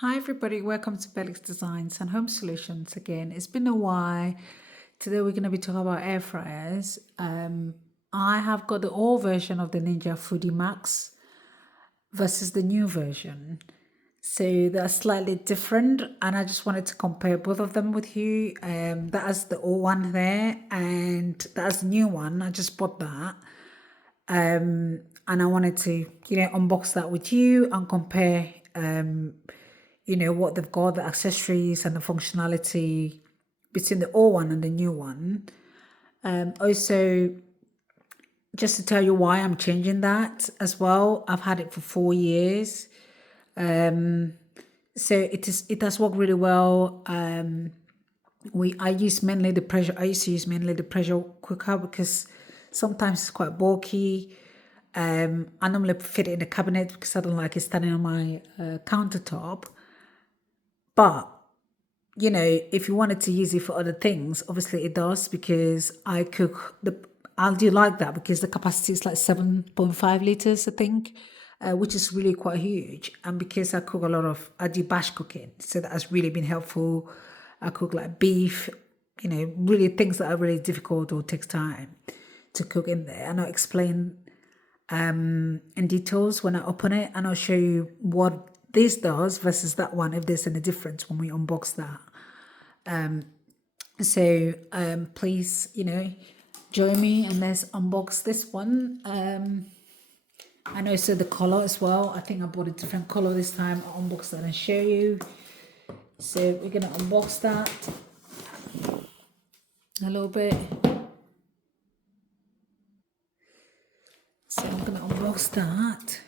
Hi everybody, welcome to Belix Designs and Home Solutions again. It's been a while. Today we're going to be talking about air fryers. I have got the old version of the Ninja Foodi MAX versus the new version. So they're slightly different and I just wanted to compare both of them with you. That's the old one there and that's the new one. I just bought that. And I wanted to, unbox that with you and compare what they've got, the accessories and the functionality between the old one and the new one. Also, just to tell you why I'm changing that as well. I've had it for 4 years. So it has worked really well. I used to use mainly the pressure cooker because sometimes it's quite bulky. I normally fit it in the cabinet because I don't like it standing on my countertop. But, if you wanted to use it for other things, obviously it does because I do like that because the capacity is like 7.5 liters, I think, which is really quite huge. And because I do batch cooking, so that has really been helpful. I cook like beef, really things that are really difficult or takes time to cook in there. And I'll explain in details when I open it, and I'll show you what this does versus that one, if there's any difference when we unbox that. Please, join me and let's unbox this one. And also the color as well. I think I bought a different color this time. I'll unbox that and show you. So we're gonna unbox that a little bit. So I'm gonna unbox that.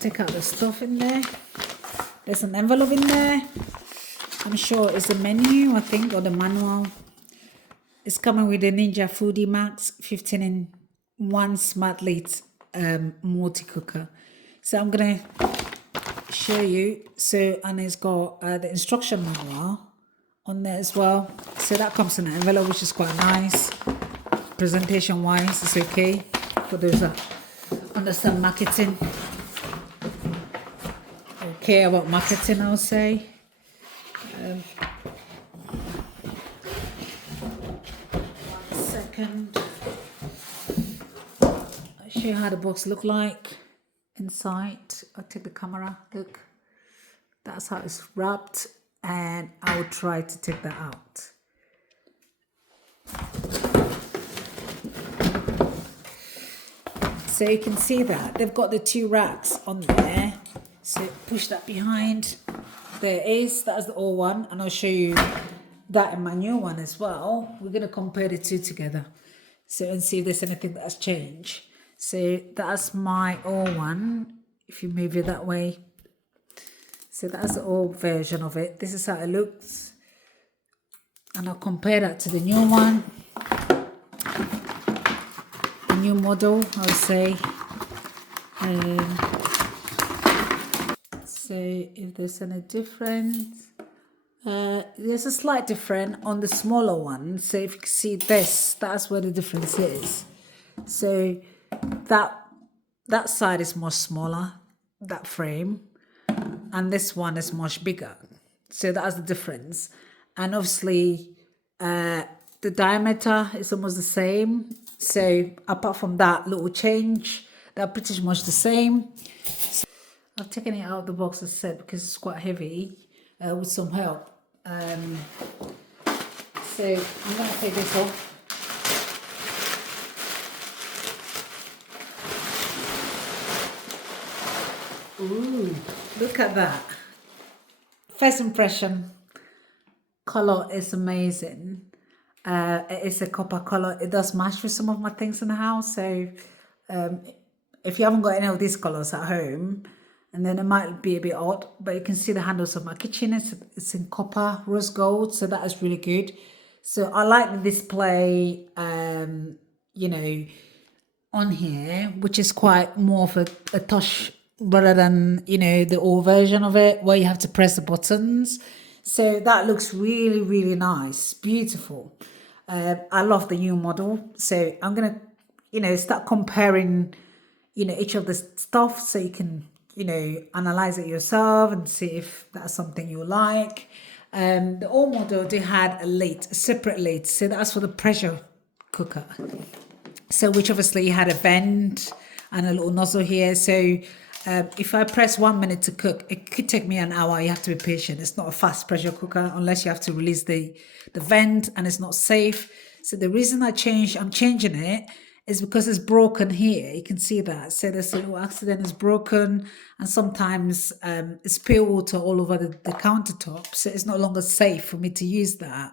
Take out the stuff in there. There's an envelope in there. I'm sure it's the menu, I think, or the manual. It's coming with the Ninja Foodi MAX 15-in-1 Smart Lid multi-cooker. So I'm gonna show you. So, and it's got the instruction manual on there as well. So that comes in an envelope, which is quite nice. Presentation wise, it's okay for those that understand marketing. Okay about marketing, I'll say. Second, I'll show you how the box look like inside. I'll take the camera, look. That's how it's wrapped, and I will try to take that out. So you can see that they've got the 2 racks on there. So push that behind. There is, that's the old one, and I'll show you that in my new one as well. We're gonna compare the 2 together. So and see if there's anything that has changed. So that's my old one. If you move it that way. So that's the old version of it. This is how it looks. And I'll compare that to the new one. The new model, I'll say. So if there's any difference. There's a slight difference on the smaller one. So if you can see this, that's where the difference is. So that side is much smaller, that frame, and this one is much bigger. So that's the difference. And obviously the diameter is almost the same. So apart from that little change, they're pretty much the same. So I've taken it out of the box, as I said, because it's quite heavy, with some help. So I'm going to take this off. Ooh, look at that. First impression, color is amazing. It is a copper color. It does match with some of my things in the house. So if you haven't got any of these colors at home, and then it might be a bit odd, but you can see the handles of my kitchen. It's in copper, rose gold, so that is really good. So I like the display, on here, which is quite more of a touch rather than, the old version of it where you have to press the buttons. So that looks really, really nice, beautiful. I love the new model. So I'm gonna, start comparing, each of the stuff so you can, analyze it yourself and see if that's something you like. The old model, they had a lid, a separate lid. So that's for the pressure cooker. So which obviously had a vent and a little nozzle here. So if I press 1 minute to cook, it could take me an hour. You have to be patient. It's not a fast pressure cooker unless you have to release the vent, and it's not safe. So the reason I'm changing it is because it's broken here. You can see that. So there's a little accident, it's broken, and sometimes it's spill water all over the countertop. So it's no longer safe for me to use that.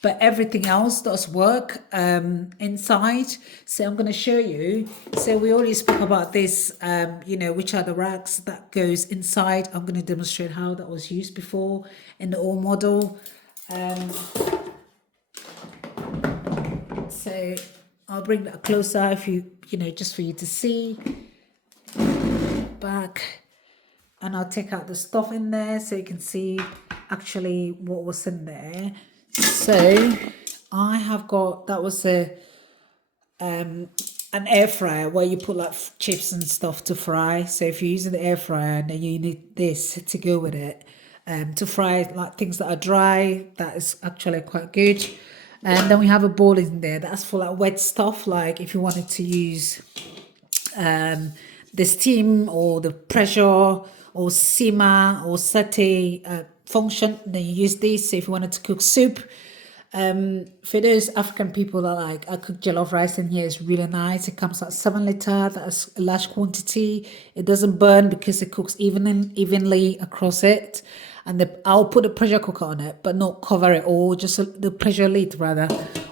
But everything else does work inside. So I'm going to show you. So we already spoke about this, which are the racks that goes inside. I'm going to demonstrate how that was used before in the old model. So I'll bring that closer if just for you to see. Back. And I'll take out the stuff in there so you can see actually what was in there. So I have got, that was an air fryer where you put like chips and stuff to fry. So if you're using the air fryer, then you need this to go with it, to fry like things that are dry. That is actually quite good. And then we have a bowl in there that's for like wet stuff, like if you wanted to use the steam or the pressure or simmer or sauté function, then you use this. So if you wanted to cook soup, for those African people that I cook jollof rice in here, is really nice. It comes out 7 liter. That's a large quantity. It doesn't burn because it cooks evenly across it. And I'll put a pressure cooker on it, but not cover it all, just the pressure lid rather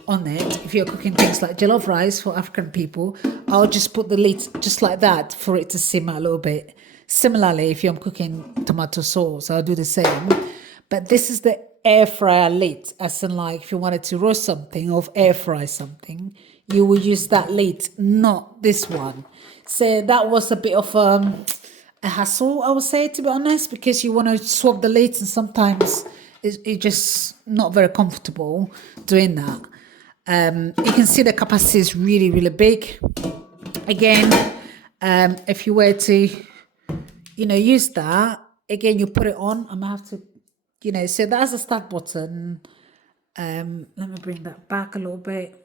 on it. If you're cooking things like jollof rice for African people, I'll just put the lid just like that for it to simmer a little bit. Similarly, if you're cooking tomato sauce, I'll do the same. But this is the air fryer lid, as in like if you wanted to roast something or air fry something, you will use that lid, not this one. So that was a bit of a hassle, I would say, to be honest, because you want to swap the lids and sometimes it's just not very comfortable doing that. You can see the capacity is really, really big. Again, if you were to, use that, again, you put it on. I'm going to have to, so that's the start button. Let me bring that back a little bit.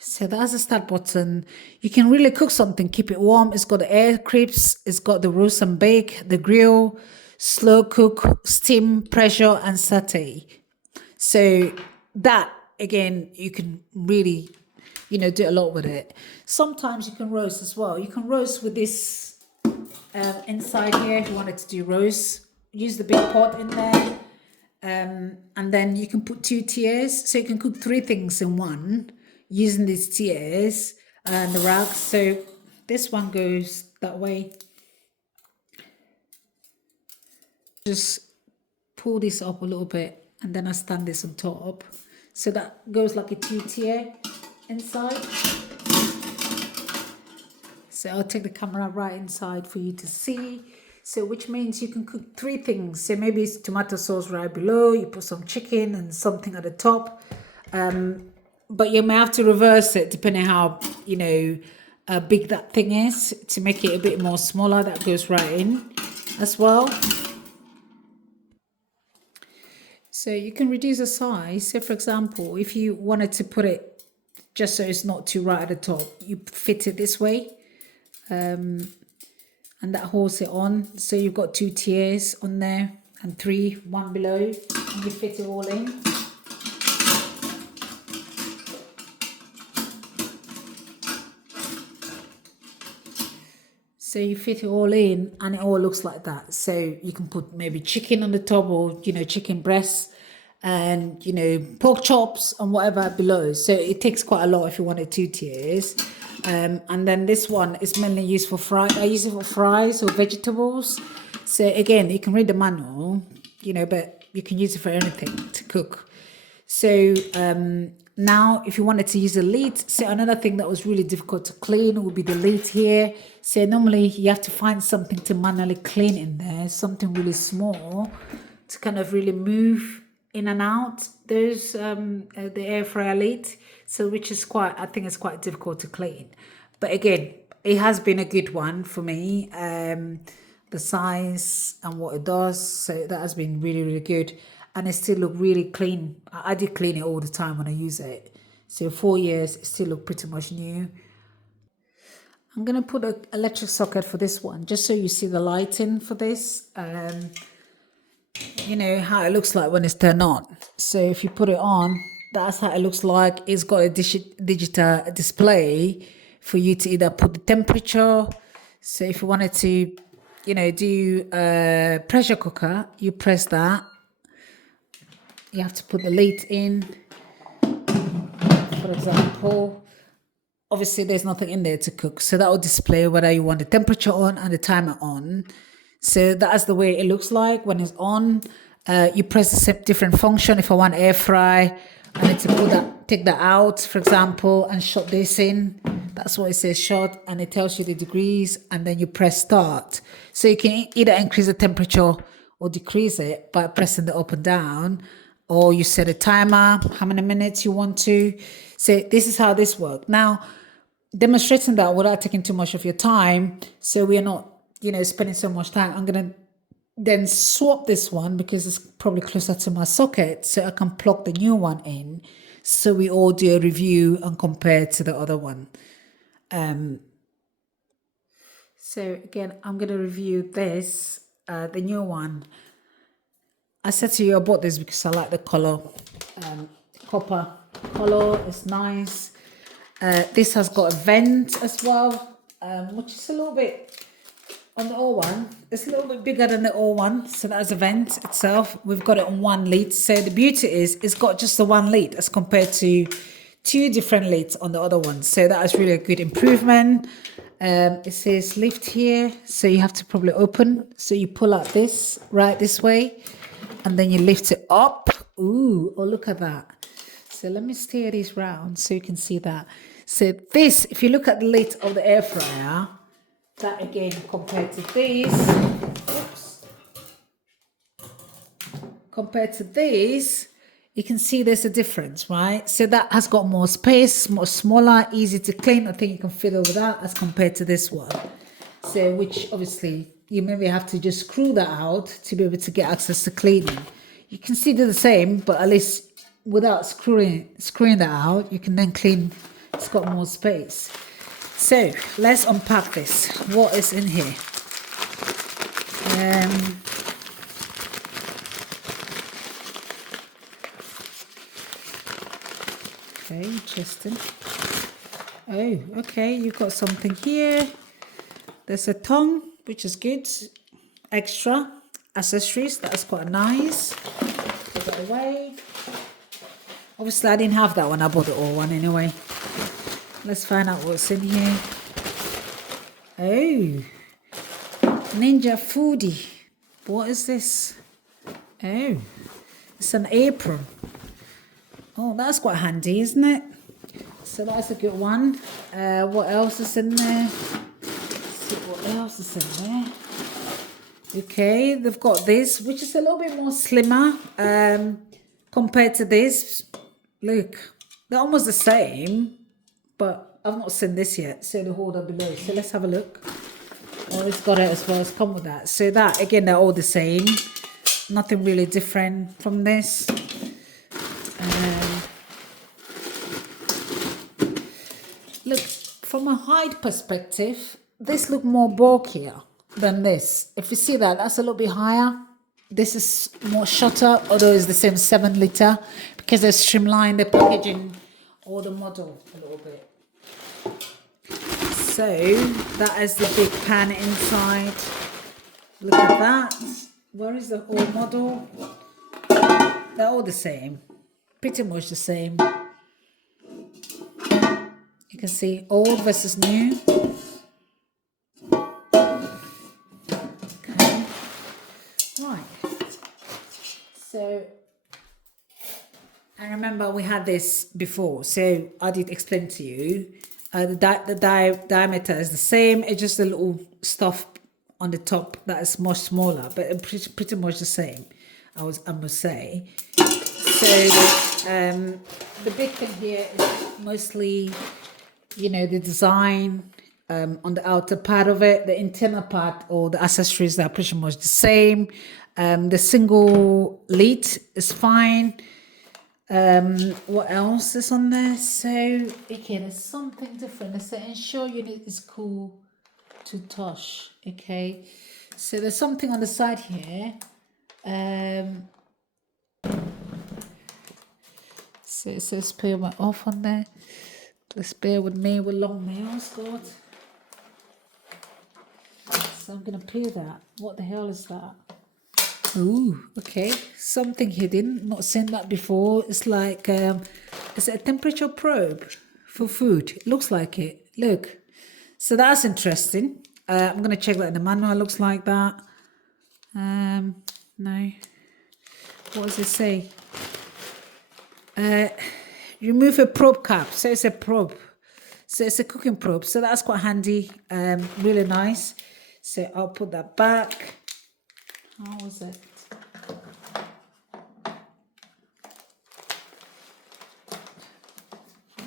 So that's the start button. You can really cook something, keep it warm. It's got the air crisps, it's got the roast and bake, the grill, slow cook, steam, pressure, and sauté. So that, again, you can really, do a lot with it. Sometimes you can roast as well. You can roast with this inside here if you wanted to do roast. Use the big pot in there. And then you can put 2 tiers. So you can cook 3 things in one using these tiers and the racks. So this one goes that way. Just pull this up a little bit and then I stand this on top. So that goes like a 2-tier inside. So I'll take the camera right inside for you to see. So which means you can cook 3 things. So maybe it's tomato sauce right below, you put some chicken and something at the top. But you may have to reverse it depending how, big that thing is to make it a bit more smaller. That goes right in as well. So you can reduce the size. So for example, if you wanted to put it just so it's not too right at the top, you fit it this way. And that holds it on. So you've got 2 tiers on there and 3, 1 below, and you fit it all in. So you fit it all in and it all looks like that. So you can put maybe chicken on the top or, chicken breasts and, pork chops and whatever below. So it takes quite a lot if you wanted 2 tiers. And then this one is mainly used for fry. I use it for fries or vegetables. So again, you can read the manual, but you can use it for anything to cook. So now if you wanted to use a lid, so another thing that was really difficult to clean would be the lid here. So normally you have to find something to manually clean in there, something really small to kind of really move in and out. There's the air fryer lid, so which is quite, I think it's quite difficult to clean. But again, it has been a good one for me. The size and what it does, so that has been really, really good. And it still look really clean. I did clean it all the time when I use it. So 4 years, it still look pretty much new. I'm gonna put an electric socket for this one, just so you see the lighting for this. You know how it looks like when it's turned on. So if you put it on, that's how it looks like. It's got a digital display for you to either put the temperature. So if you wanted to, you know, do a pressure cooker, you press that. You have to put the lid in, for example. Obviously, there's nothing in there to cook, so that will display whether you want the temperature on and the timer on. So that's the way it looks like when it's on. You press a different function. If I want air fry, I need to take that out, for example, and shut this in. That's what it says, shut, and it tells you the degrees, and then you press start. So you can either increase the temperature or decrease it by pressing the up and down, or you set a timer, how many minutes you want to. So this is how this works. Now, demonstrating that without taking too much of your time, so we are not, you know, spending so much time, I'm going to then swap this one because it's probably closer to my socket, so I can plug the new one in, so we all do a review and compare to the other one. So again, I'm going to review this, the new one. I said to you I bought this because I like the color, copper color. It's nice. This has got a vent as well, which is a little bit on the old one. It's a little bit bigger than the old one, so that's a vent itself. We've got it on one lid. So the beauty is it's got just the one lid as compared to 2 different lids on the other one. So that is really a good improvement. It says lift here, so you have to probably open. So you pull out this right this way, and then you lift it up. Ooh, oh, look at that. So let me steer this round so you can see that. So this, if you look at the lid of the air fryer, that again compared to this, oops, compared to this, you can see there's a difference, right? So that has got more space, more smaller, easy to clean. I think you can fiddle with that as compared to this one. So which obviously you maybe have to just screw that out to be able to get access to cleaning. You can see they're the same, but at least without screwing that out, you can then clean. It's got more space. So let's unpack this. What is in here? Okay, interesting. Oh, okay, you've got something here. There's a tongue, which is good. Extra accessories, that's quite nice. Put that away. Obviously, I didn't have that when I bought the old one anyway. Let's find out what's in here. Oh, Ninja Foodi. What is this? Oh, it's an apron. Oh, that's quite handy, isn't it? So that's a good one. What else is in there? Let's see what else is in there. Okay, they've got this, which is a little bit more slimmer compared to this. Look, they're almost the same, but I've not seen this yet. So the holder below. So let's have a look. Oh, it's got it as well. It's come with that. So that, again, they're all the same. Nothing really different from this. Look, from a height perspective, this look more bulkier than this. If you see that, that's a little bit higher. This is more shorter, although it's the same 7 litre, because they streamlined the packaging or the model a little bit. So that is the big pan inside. Look at that. Where is the whole model? They're all the same, pretty much the same. You can see old versus new. Okay. Right. So I remember we had this before, so I did explain to you. The diameter is the same. It's just a little stuff on the top that is much smaller, but pretty much the same. I must say. The big thing here is mostly, the design on the outer part of it. The internal part or the accessories that are pretty much the same. The single lid is fine. What else is on there? So okay, there's something different. They say ensure unit is cool to touch. Okay, so there's something on the side here. So it says peel my off on there. Please bear with me with long nails, God. So I'm gonna peel that. What the hell is that? Ooh, okay, something hidden. Not seen that before. It's like it's a temperature probe for food. It looks like it. Look, so that's interesting. I'm gonna check that in the manual. It looks like that. No. What does it say? Remove a probe cap. So it's a probe. So it's a cooking probe. So that's quite handy. Really nice. So I'll put that back. How was it?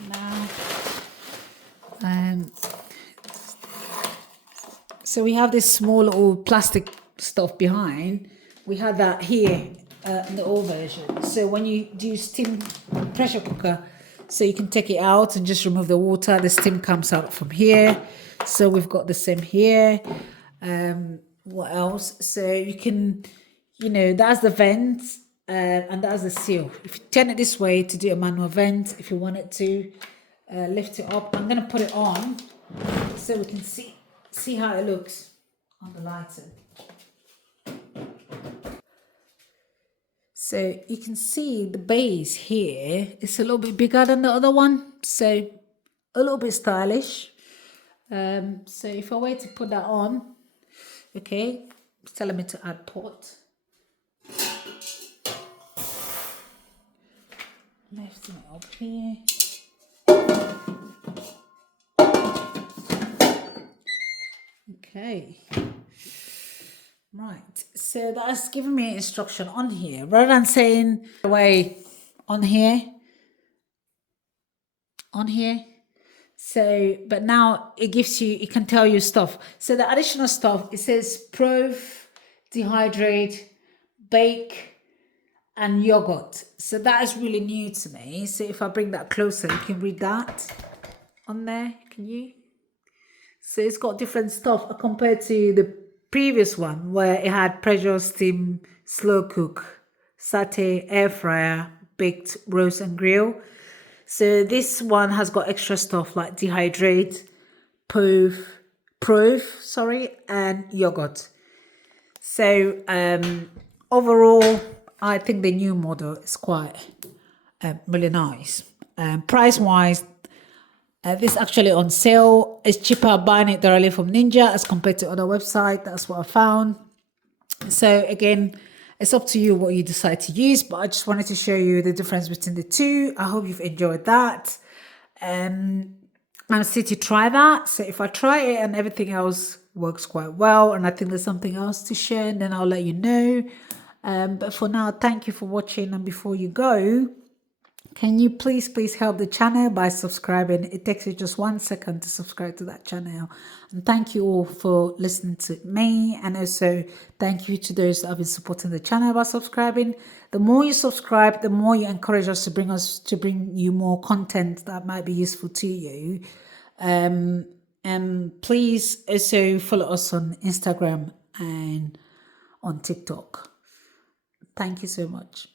Now, so we have this small little plastic stuff behind. We had that here in the old version. So when you do steam pressure cooker, so you can take it out and just remove the water. The steam comes out from here. So we've got the same here. What else? So you can, that's the vent and that's the seal. If you turn it this way to do a manual vent, if you want it to lift it up, I'm gonna put it on so we can see how it looks on the lighter. So you can see the base here is a little bit bigger than the other one, so a little bit stylish. So if I were to put that on, okay, it's telling me to add pot. Lifting it up here. Okay. Right, so that's giving me instruction on here. Rather than saying away on here. So, but now it gives you, it can tell you stuff. So the additional stuff, it says probe, dehydrate, bake, and yogurt. So that is really new to me. So if I bring that closer, you can read that on there. Can you? So it's got different stuff compared to the previous one where it had pressure, steam, slow cook, sauté, air fryer, baked, roast and grill. So this one has got extra stuff like dehydrate, proof, and yogurt. So overall, I think the new model is quite really nice. Price wise, this is actually on sale. It's cheaper buying it directly from Ninja as compared to other websites. That's what I found. So again, it's up to you what you decide to use, but I just wanted to show you the difference between the two. I hope you've enjoyed that. I'm still to try that. So if I try it and everything else works quite well and I think there's something else to share, then I'll let you know. But for now, thank you for watching. And before you go, can you please help the channel by subscribing? It takes you just 1 second to subscribe to that channel. And thank you all for listening to me. And also thank you to those that have been supporting the channel by subscribing. The more you subscribe, the more you encourage us to bring you more content that might be useful to you. And please also follow us on Instagram and on TikTok. Thank you so much.